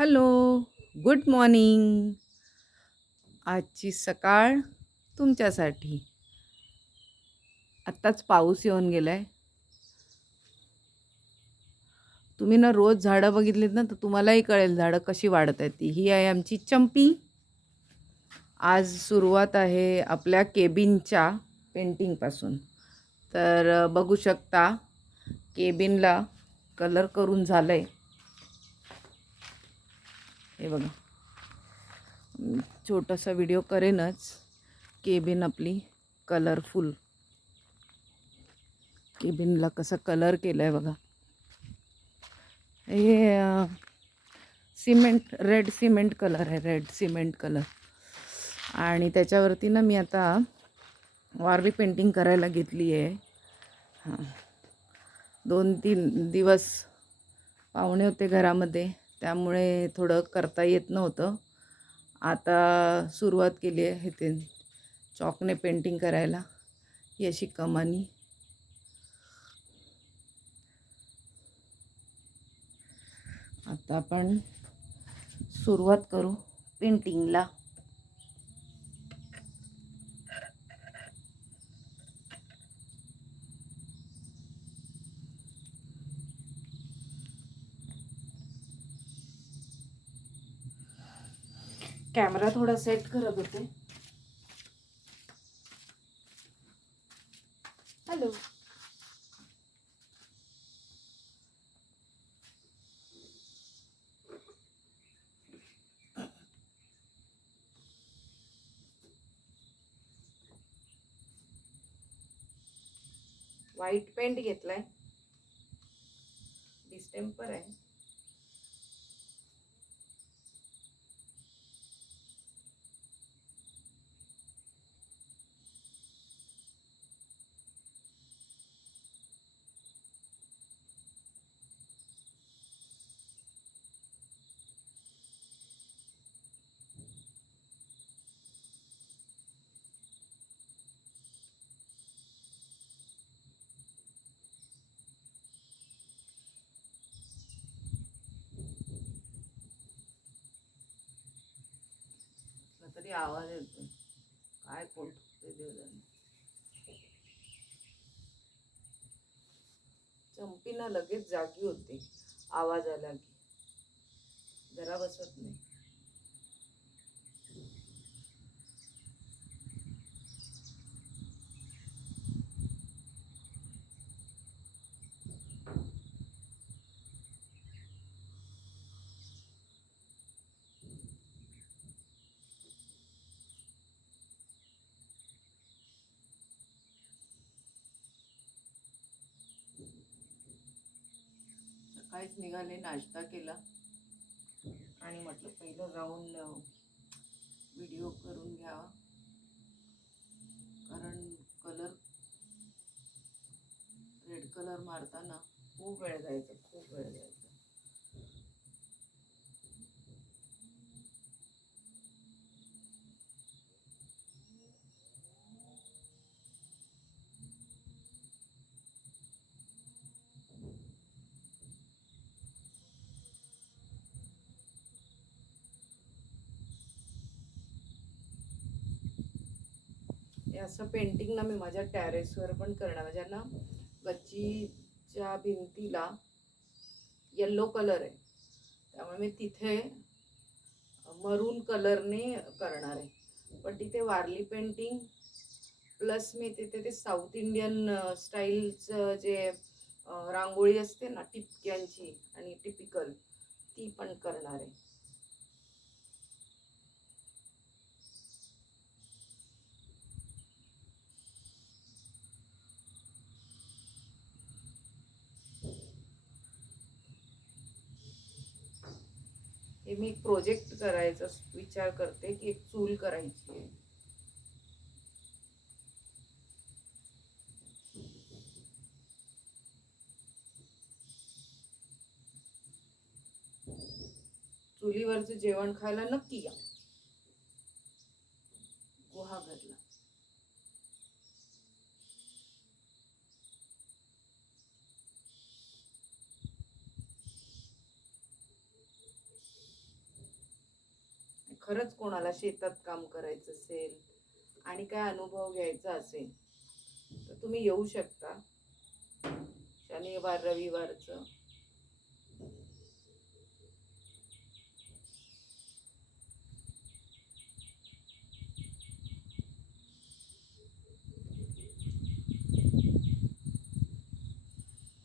Hello, good morning. आजची सकाळ तुमच्यासाठी. आत्ताच पाऊस येऊन गेलाय. तुम्ही ना रोज झाडं बघितलीत ना तर तुम्हालाही कळेल झाडं कशी वाढत आहेत ती. ही आहे आमची चंपी. आज सुरुवात आहे आपल्या केबिनच्या पेंटिंगपासून. तर बघू शकता केबिनला कलर करून झालंय. हे बघा, छोटासा व्हिडिओ करेनच. केबिन आपली कलरफुल. केबिनला कसा कलर केला आहे बघा. हे सिमेंट, रेड सिमेंट कलर आहे, रेड सिमेंट कलर. आणि त्याच्यावरती ना मी आता वारली पेंटिंग करायला घेतली आहे. हां, 2-3 दिवस पाहुणे होते घरामध्ये, त्यामुळे थोडं करता येत नव्हतं. आता सुरुवात केली आहे ते चॉकने पेंटिंग करायला. ही अशी कमानी. आता आपण सुरुवात करू पेंटिंगला. कॅमेरा थोडा सेट करत होते. हॅलो. व्हाईट पेंट घेतलाय, डिस्टेम्पर आहे. तरी आवाज येतो, काय कोण ते देवदाने. चंपीना लगेच जागी होते आवाज आला की, जरा बसत नाही. सकाळीच निघाले, नाश्ता केला आणि म्हटलं पहिलं जाऊन व्हिडिओ करून घ्यावा, कारण रेड कलर मारताना खूप वेळ जायचा, खूप वेळ जायचा. हे असं पेंटिंग ना मी माझ्या टेरेसवर पण करणार. ज्यांना गच्चीच्या भिंतीला येल्लो कलर आहे, त्यामुळे मी तिथे मरून कलरने करणार आहे. पण तिथे वारली पेंटिंग प्लस मी तिथे ते साऊथ इंडियन स्टाईलचं जे रांगोळी असते ना टिपक्यांची आणि टिपिकल, ती पण करणार आहे. हे मी एक प्रोजेक्ट करायचा विचार करते की एक चूल करायची आहे. चुलीवरचं जेवण खायला नक्की या गुहागरला. खरंच कोणाला शेतात काम करायचं असेल आणि काय अनुभव घ्यायचा असेल तर तुम्ही येऊ शकता शनिवार रविवारचं.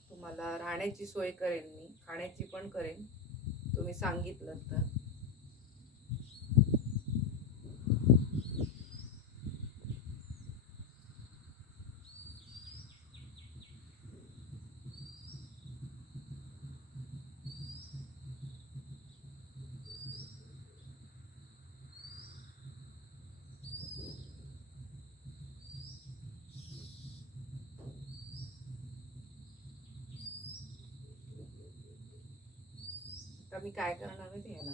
तुम्हाला राहण्याची सोय करेन मी, खाण्याची पण करेन तुम्ही सांगितलं तर. आता मी काय करणार आहे याला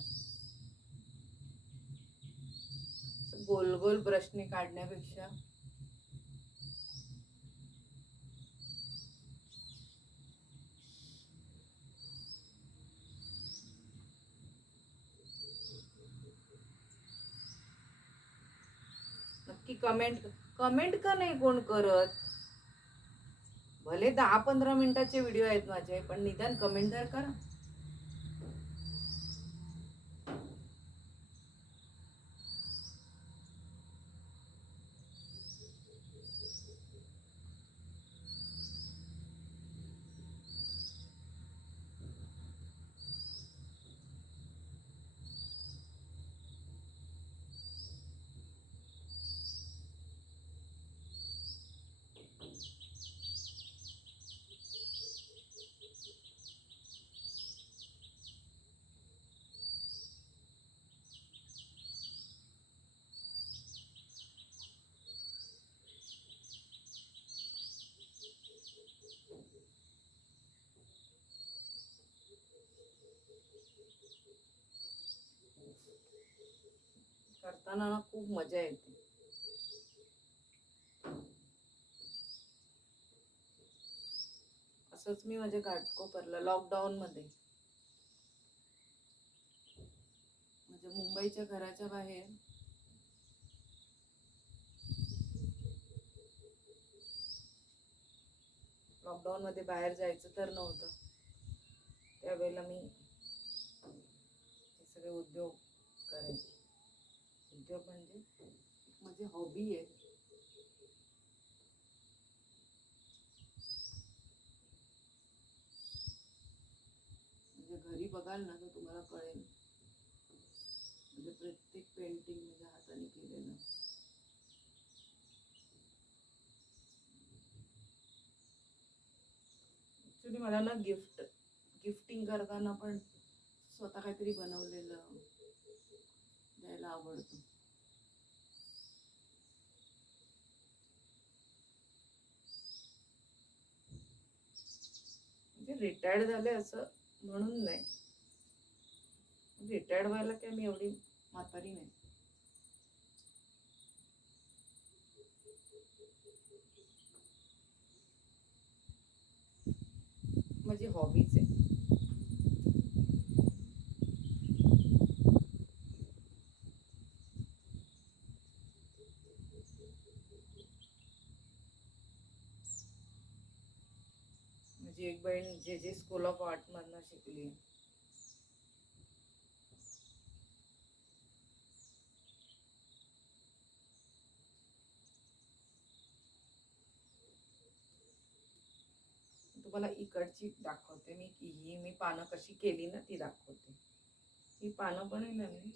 गोल गोल ब्रशने काढण्यापेक्षा नक्की कमेंट कमेंट का नाही कोण करत? भले 10-15 मिनिटाचे व्हिडिओ आहेत माझे, पण निदान कमेंट तर करा. करताना ना खूप मजा येते. असंच मी माझ्या घाटकोपरला लॉकडाऊन मध्ये म्हणजे मुंबईच्या घराच्या बाहेर लॉकडाऊन मध्ये बाहेर जायचं तर नव्हतं, त्यावेळेला मी हे सगळे उद्योग करायचे. उद्योग म्हणजे माझी हॉबी आहे. म्हणजे घरी बघाल ना तर तुम्हाला कळेल, म्हणजे प्रत्येक पेंटिंग माझ्या हाताने केलेलं. ऍक्च्युली मला ना गिफ्टिंग करताना पण स्वतः काहीतरी बनवलेलं द्यायला आवडतं. म्हणजे रिटायर्ड झाले असं म्हणून नाही, रिटायर्ड व्हायला काय मी एवढी म्हातारी नाही. माझी हॉबीच आहे. माझी एक बहीण जे स्कूल ऑफ आर्ट मधनं शिकली. तुम्हाला इकडची दाखवते मी, की ही मी पानं कशी केली ना ती दाखवते. ही पानं पण आहे ना मी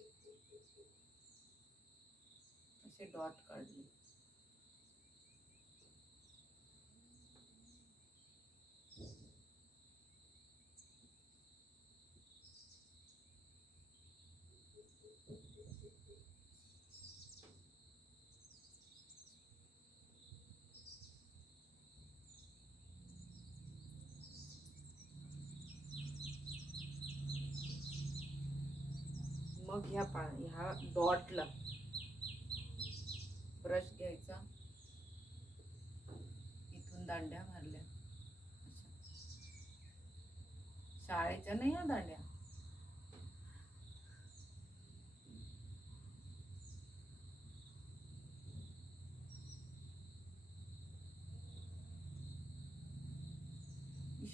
असे डॉट काढले. मग ह्या डॉटला ब्रश घ्यायचा, इथून दांड्या मारल्या शाळेच्या नाही या दांड्या,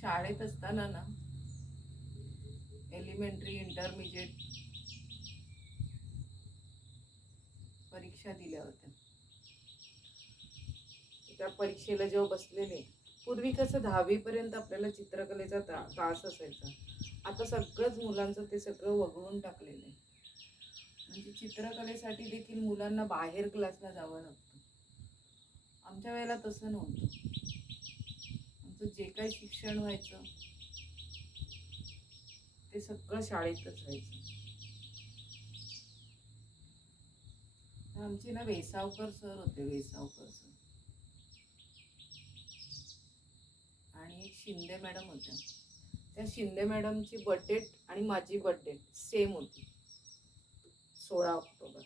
शाळेत असताना ना एलिमेंटरी इंटरमिजिएट परीक्षा दिल्या होत्या. त्या परीक्षेला जेव्हा बसलेले, पूर्वी कसं 10वी पर्यंत आपल्याला चित्रकलेचा तास असायचा. आता सगळंच मुलांचं ते सगळं वगळून टाकलेलं आहे. म्हणजे चित्रकलेसाठी देखील मुलांना बाहेर क्लासला जावं लागतं. आमच्या वेळेला तसं नव्हतं. आमचं जे काही शिक्षण व्हायचं ते सगळं शाळेतच व्हायचं. आमचे ना वेसावकर सर होते, वेसावकर सर, आणि एक शिंदे मॅडम होत्या. त्या शिंदे मॅडमची बर्थडे आणि माझी बर्थडे सेम होती, 16 ऑक्टोबर.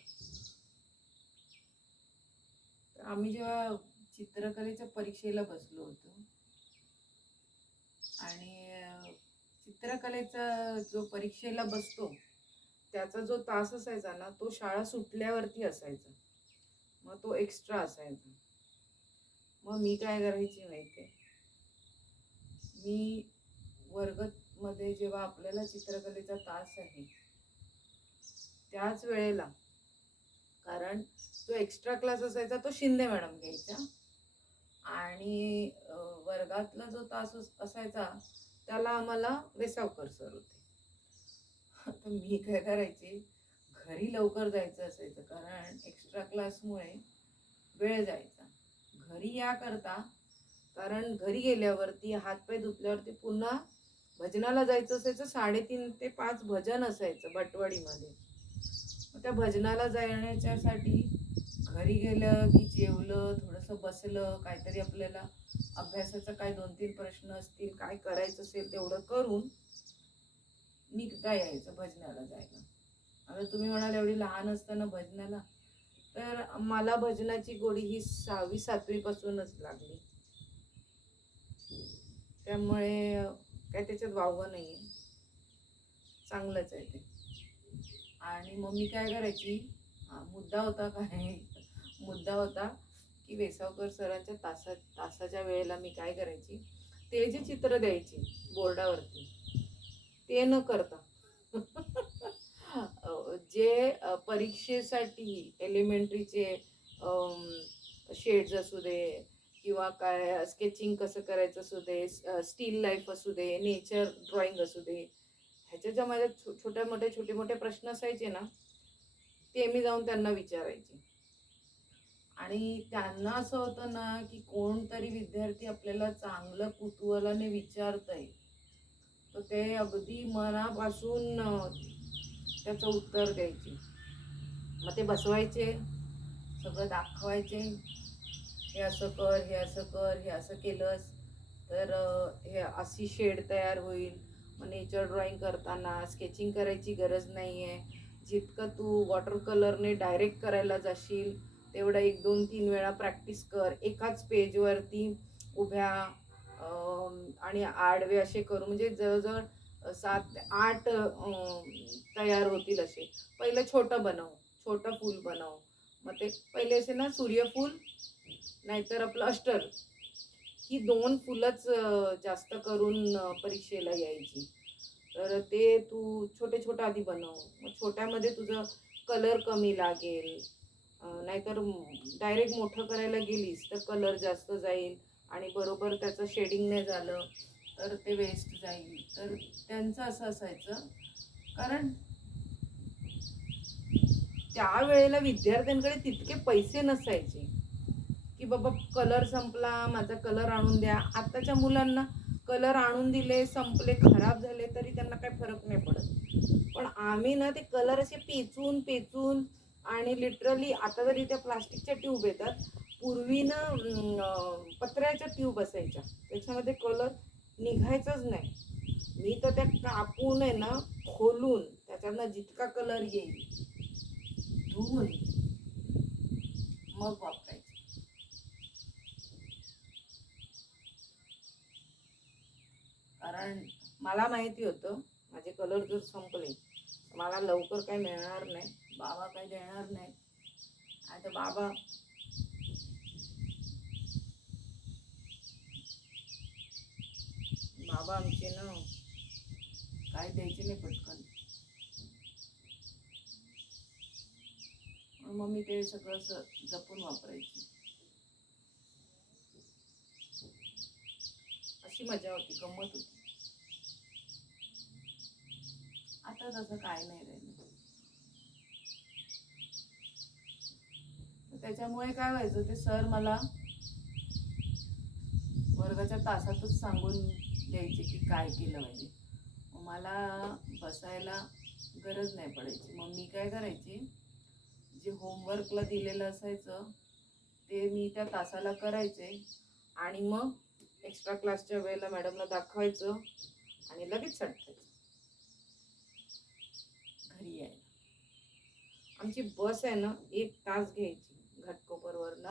तर आम्ही जेव्हा चित्रकलेच्या परीक्षेला बसलो होतो आणि चित्रकलेचा जो परीक्षेला बसतो त्याचा जो तास असायचा ना, तो शाळा सुटल्यावरती असायचा. मग तो एक्स्ट्रा असायचा. मग मी काय करायची माहिती, मी वर्गामध्ये जेव्हा आपल्याला चित्रकलेचा तास आहे त्याच वेळेला, कारण जो एक्स्ट्रा क्लास असायचा तो शिंदे मॅडम घ्यायच्या आणि वर्गातला जो तास असायचा त्याला आम्हाला वेसावकर सर होते. तर मी काय करायची, घरी लवकर जायचं असायचं कारण एक्स्ट्रा क्लासमुळे वेळ जायचा. घरी या करता, कारण घरी गेल्यावरती हातपाय धुतल्यावरती पुन्हा भजनाला जायचं असायचं. 3:30 ते 5 भजन असायचं भटवाडीमध्ये. त्या भजनाला जाण्याच्यासाठी घरी गेलं की जेवलं, थोडंसं बसलं, काहीतरी आपल्याला अभ्यासाचं काय 2-3 प्रश्न असतील, काय करायचं असेल तेवढं करून निघता यायचं भजनाला जायला. आता तुम्ही म्हणाल एवढी लहान असताना भजनाला, तर मला भजनाची गोडी ही 6वी-7वी पासूनच लागली. त्यामुळे काय त्याच्यात वावगं नाही आहे, चांगलंच आहे ते. आणि मग मी काय करायची, मुद्दा होता की वेसावकर सरांच्या तासाच्या वेळेला मी काय करायची, ते जे चित्र द्यायची बोर्डावरती ते न करता जे परीक्षेसाठी एलिमेंटरीचे शेड्स असू दे किंवा काय स्केचिंग कसं करायचं असू दे, स्टील लाईफ असू दे, नेचर ड्रॉइंग असू दे, ह्याच्या ज्या माझ्या छोटे मोठे प्रश्न असायचे ना, ते मी जाऊन त्यांना विचारायचे. आणि त्यांना असं होतं ना की कोणतरी विद्यार्थी आपल्याला चांगलं कुतूहलाने विचारतंय, तर ते अगदी मनापासून त्याचं उत्तर द्यायचे. मग ते बसवायचे, सगळं दाखवायचे, हे असं कर, हे असं कर, हे असं केलंस तर हे अशी शेड तयार होईल. मग नेचर ड्रॉइंग करताना स्केचिंग करायची गरज नाही आहे, जितकं तू वॉटर कलरने डायरेक्ट करायला जाशील तेवढं 1-2-3 वेळा प्रॅक्टिस कर. एकाच पेजवरती उभ्या आणि आडवे असे करू, म्हणजे जवळजवळ 7 ते 8 तयार होतील असे. पहिलं छोटं फूल बनव. मग ते पहिले असे ना सूर्यफूल नाहीतर आपलं अष्टर, ही 2 फुलंच जास्त करून परीक्षेला यायची. तर ते तू छोटे आधी बनव. मग छोट्यामध्ये तुझं कलर कमी लागेल, नाहीतर डायरेक्ट मोठं करायला गेलीस तर कलर जास्त जाईल आणि बरोबर त्याचं शेडिंग नाही झालं तर ते वेस्ट जाईल. तर त्यांचं असं असायचं, कारण त्यावेळेला विद्यार्थ्यांकडे तितके पैसे नसायचे की बाबा कलर संपला, माझा कलर आणून द्या. आताच्या मुलांना कलर आणून दिले, संपले, खराब झाले तरी त्यांना काही फरक नाही पडत. पण आम्ही ना ते कलर असे पेचून आणि लिटरली, आता तरी त्या प्लास्टिकच्या ट्यूब येतात, पूर्वी ना पत्र्याच्या ट्यूब असायच्या, त्याच्यामध्ये कलर निघायचाच नाही. मी तर त्या कापून आहे ना, खोलून त्याच्यातनं जितका कलर येईल धुवून मग वापरायचं. कारण मला माहिती होतं माझे कलर जर संपले मला लवकर काही मिळणार नाही, बाबा काही देणार नाही. आता बाबा बाबा आमचे ना काय द्यायचे नाही पटकन, मग मी ते सगळं असं जपून वापरायची. अशी मजा होती, गंमत होती. आता तसं काय नाही राहिलं. त्याच्यामुळे काय व्हायचं, ते सर मला वर्गाच्या तासातच सांगून द्यायचे की काय केलं पाहिजे. मला बसायला गरज नाही पडायची. मग मी काय करायची, जे होमवर्कला दिलेलं असायचं ते मी त्या तासाला करायचे आणि मग एक्स्ट्रा क्लासच्या वेळेला मॅडमला दाखवायचं आणि लगेच सटकायचं घरी यायला. आमची बस आहे ना 1 तास घ्यायची घाटकोपरवरला,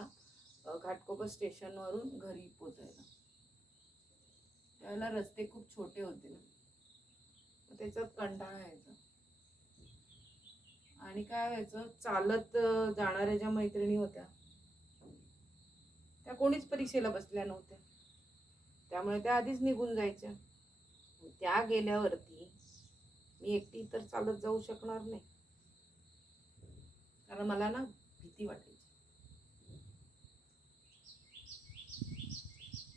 घाटकोपर स्टेशनवरून घरी पोचायला. त्यावेळेला रस्ते खूप छोटे होते ना, त्याच्यात कंटाळा यायचा. आणि काय व्हायचं, चालत जाणाऱ्या ज्या मैत्रिणी होत्या त्या कोणीच परीक्षेला बसल्या नव्हत्या, त्यामुळे त्या आधीच निघून जायच्या. त्या गेल्यावरती मी एकटी तर चालत जाऊ शकणार नाही, कारण मला ना भीती वाटायची.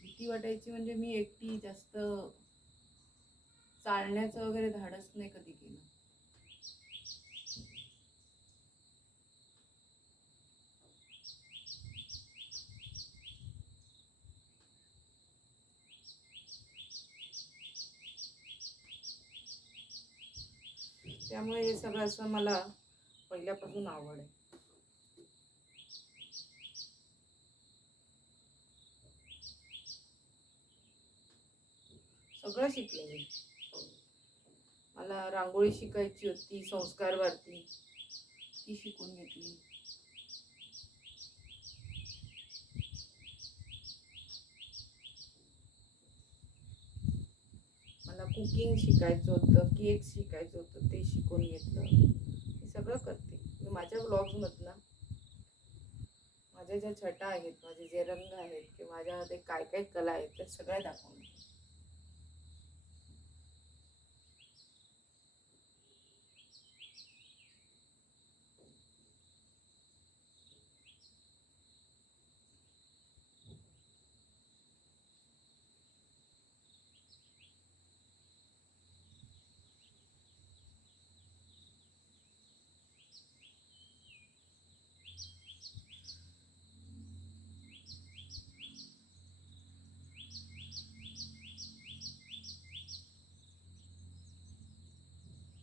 भीती वाटायची म्हणजे मी एकटी जास्त चालण्याचं वगैरे धाडस नाही कधी केलं. त्यामुळे हे सगळं असं मला पहिल्यापासून आवड आहे. सगळं शिकले मी. मला रांगोळी शिकायची होती, संस्कार भारती ती शिकून घेतली. मला कुकिंग शिकायचं होतं, केक शिकायचं होतं, ते शिकून घेतलं. हे सगळं करते मी. माझ्या ब्लॉग्समधनं माझ्या ज्या छटा आहेत, माझे जे रंग आहेत किंवा माझ्यामध्ये काय काय कला आहेत त्या सगळ्या दाखवणार.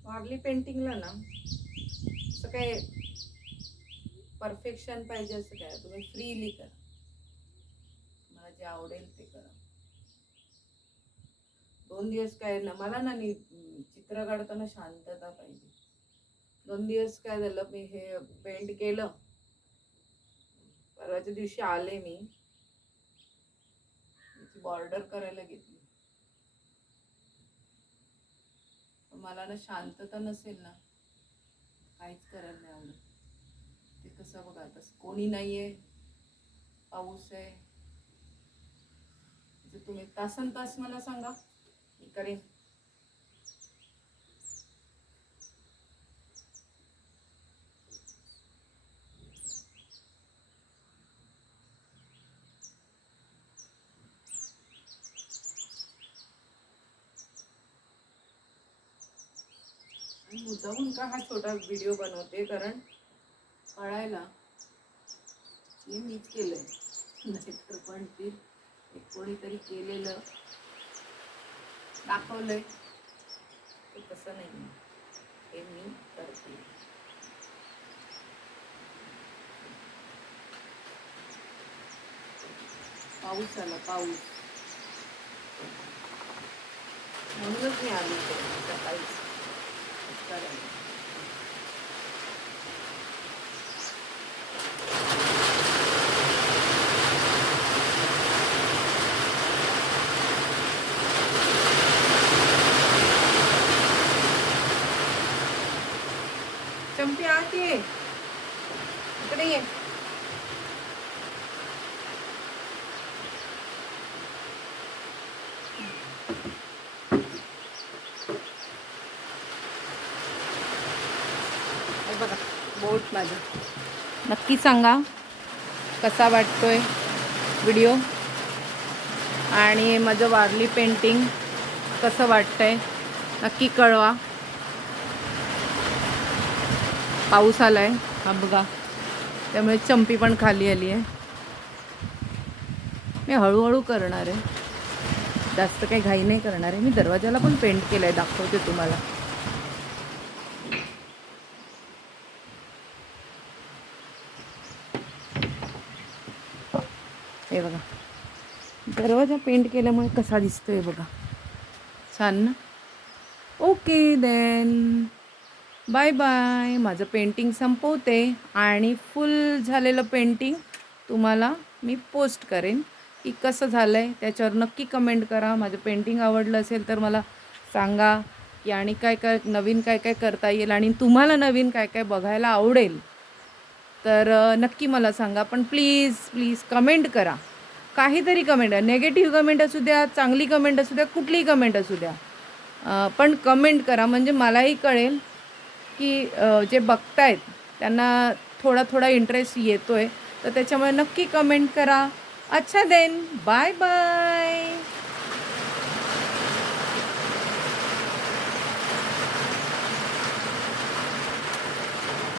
वारली पेंटिंगला ना असं काय परफेक्शन पाहिजे असं काय, तुम्ही फ्रीली करा, मला जे आवडेल ते करा. 2 दिवस काय ना, मला ना चित्र काढताना शांतता पाहिजे. 2 दिवस काय झालं, मी हे पेंट केलं, परवाच्या दिवशी आले मी बॉर्डर करायला घेतली. मला ना शांतता नसेल ना काहीच करायला नाही आवडत. ते कसं बघा, आता कोणी नाहीये, पाऊस आहे, तुम्ही तासन तास मला सांगा, मी करेन. मुद्दाहून का हा छोटा व्हिडिओ बनवते, कारण कळायला हे मीच केलंय, नाहीतर पण ते कोणीतरी केलेलं दाखवलंय ते तसं नाही, हे मी करते. पाऊस आला, पाऊस, म्हणूनच मी आली सकाळीच करायला. चंपी आत ये, इकडे ये. हे बघा बोट माझं. नक्की सांगा कसा वाटतोय व्हिडिओ आणि माझं वारली पेंटिंग कसं वाटतंय नक्की कळवा. पाऊस आलाय हा बघा, त्यामुळे चंपी पण खाली आली आहे. मी हळूहळू करणार आहे, जास्त काही घाई नाही करणार आहे. मी दरवाजाला पण पेंट केलं आहे, दाखवते तुम्हाला. हे बघा दरवाजा पेंट केल्यामुळे कसा दिसतोय बघा, छान ना. Okay then bye bye. माझं पेंटिंग संपवते आणि फुल झालेलं पेंटिंग तुम्हाला मी पोस्ट करेन की कसं झालं आहे. त्याच्यावर नक्की कमेंट करा. माझं पेंटिंग आवडलं असेल तर मला सांगा की आणि काय काय नवीन काय काय करता येईल आणि तुम्हाला नवीन काय काय बघायला आवडेल तर नक्की मला सांगा. पण प्लीज प्लीज कमेंट करा, काहीतरी कमेंट आहे. नेगेटिव्ह कमेंट असू द्या, चांगली कमेंट असू द्या, कुठलीही कमेंट असू द्या, पण कमेंट करा म्हणजे मलाही कळेल की जे बघतायत त्यांना थोडा थोडा इंटरेस्ट येतो आहे. तर त्याच्यामुळे नक्की कमेंट करा. अच्छा देन बाय बाय.